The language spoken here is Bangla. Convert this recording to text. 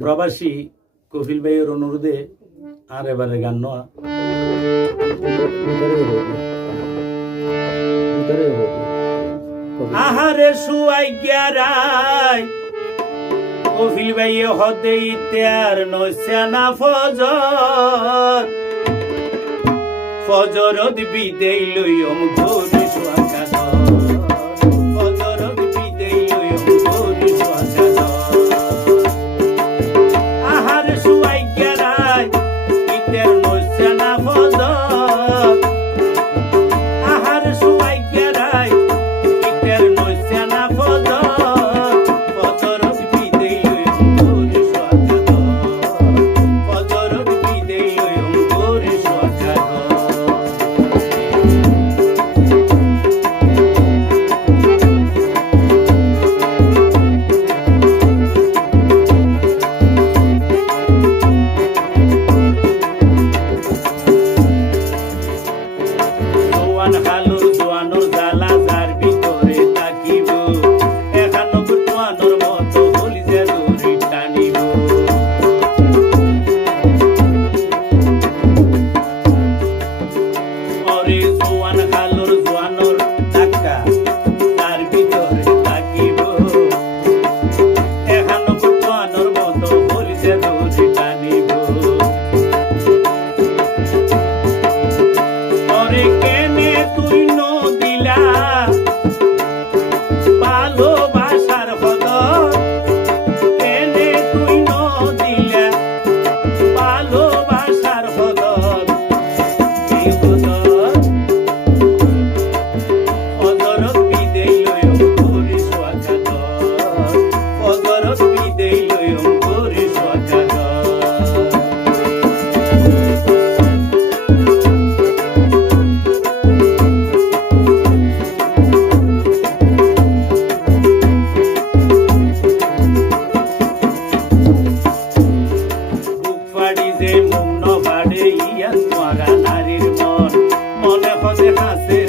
প্রবাসী কপিল ভাইয়ের অনুরোধে আর এবারে গান নেওয়া আহারে সুয়াই কপিল ভাইয়ে হদে ইত্যার নৈশানা ফজর। ফজরত বিদেই লইয়ম গুরু I wanna follow. ভালো দেখা সে